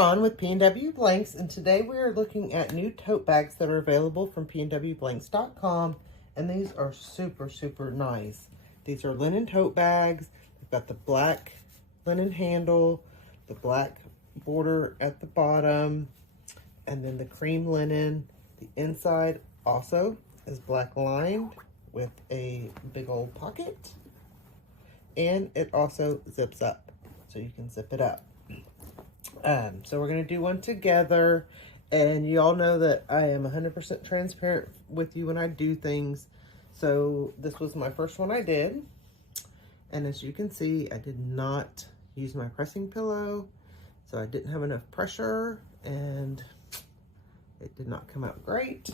Dawn with PNW Blanks, and today we are looking at new tote bags that are available from PNWBlanks.com, and these are super, super nice. These are linen tote bags. They've got the black linen handle, the black border at the bottom, and then the cream linen. The inside also is black lined with a big old pocket, and it also zips up, so you can zip it up. So we're going to do one together, and you all know that I am 100% transparent with you when I do things. So this was my first one I did, and as you can see, I did not use my pressing pillow, so I didn't have enough pressure, and it did not come out great.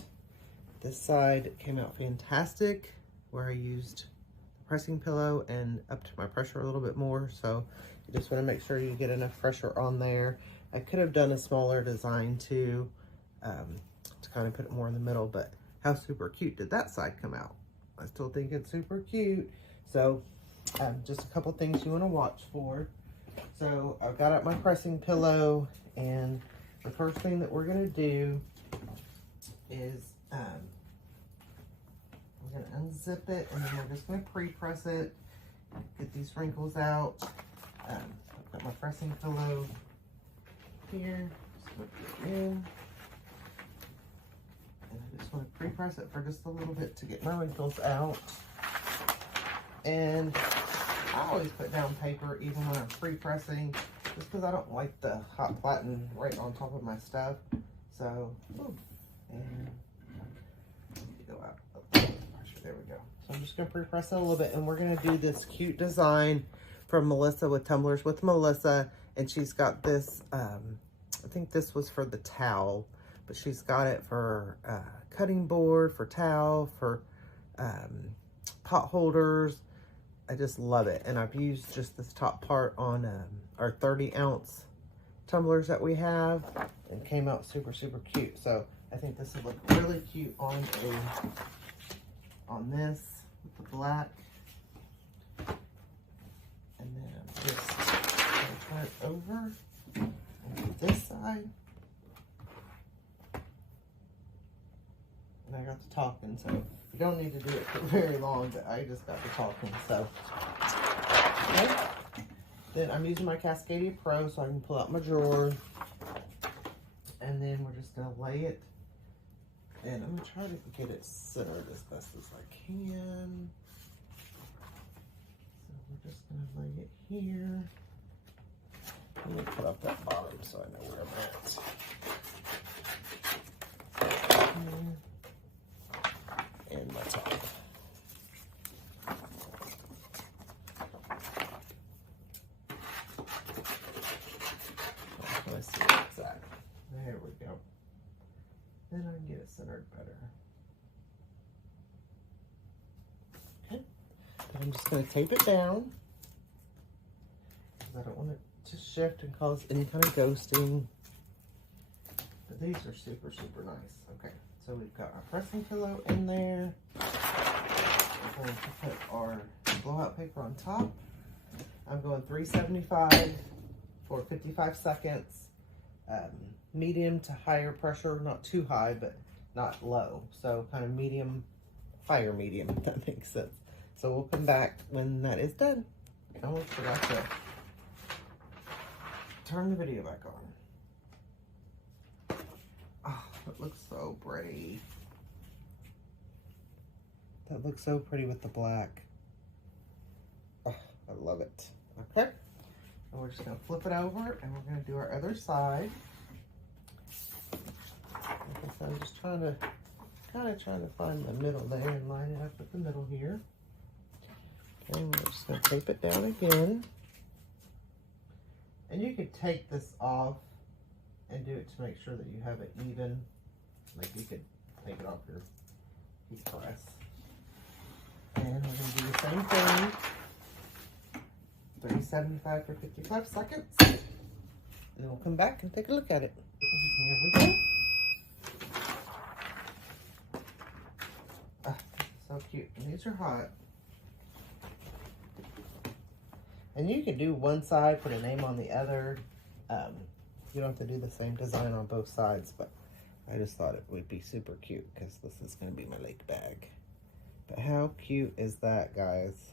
This side came out fantastic, where I used the pressing pillow and upped my pressure a little bit more. So you just want to make sure you get enough pressure on there. I could have done a smaller design too, to kind of put it more in the middle, but how super cute did that side come out? I still think it's super cute. So just a couple things you want to watch for. So I've got out my pressing pillow, and the first thing that we're going to do is we're going to unzip it, and then we're just going to pre-press it, get these wrinkles out. I've got my pressing pillow here, slip it in, and I just want to pre-press it for just a little bit to get my wrinkles out. And I always put down paper even when I'm pre-pressing, just because I don't like the hot platen right on top of my stuff. So, and go out. There we go. So I'm just going to pre-press it a little bit, and we're going to do this cute design from Melissa with Tumblers with Melissa, and she's got this, I think this was for the towel, but she's got it for cutting board, for towel, for pot holders. I just love it, and I've used just this top part on our 30-ounce tumblers that we have, and came out super, super cute. So I think this would look really cute on this with the black. And then I'm just going to turn it over and do this side. And I got to talking, so you don't need to do it for very long, but I just got to talking, so. Okay. Then I'm using my Cascadia Pro so I can pull out my drawer. And then we're just going to lay it. And I'm going to try to get it centered as best as I can. We're just going to lay it here. Let me put up that bottom so I know where I'm at. Here. And my top. Let's see where it's at. There we go. Then I can get it centered better. Okay. I'm just going to tape it down, because I don't want it to shift and cause any kind of ghosting. But these are super, super nice. Okay, so we've got our pressing pillow in there. We're going to put our blowout paper on top. I'm going 375 for 55 seconds. Medium to higher pressure, not too high, but not low. So kind of medium, higher medium, if that makes sense. So we'll come back when that is done. I almost forgot to turn the video back on. Oh, it looks so pretty. That looks so pretty with the black. Oh, I love it. Okay. And we're just going to flip it over, and we're going to do our other side. So I'm just kind of trying to find the middle there and line it up with the middle here. Okay, and we're just going to tape it down again. And you could take this off and do it to make sure that you have it even. Like you could take it off your heat press. And we're going to do the same thing. 375 for 55 seconds. And then we'll come back and take a look at it. Here we go. So cute. And these are hot. And you could do one side, put a name on the other. You don't have to do the same design on both sides, but I just thought it would be super cute because this is going to be my lake bag. But how cute is that, guys?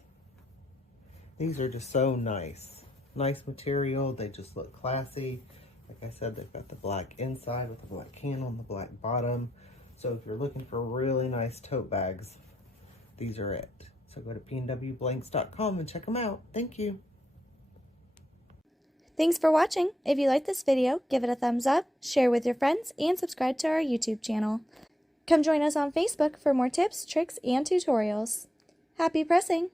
These are just so nice. Nice material. They just look classy. Like I said, they've got the black inside with the black handle and the black bottom. So if you're looking for really nice tote bags, these are it. So go to PNWblanks.com and check them out. Thank you. Thanks for watching. If you like this video, give it a thumbs up, share with your friends, and subscribe to our YouTube channel. Come join us on Facebook for more tips, tricks, and tutorials. Happy pressing!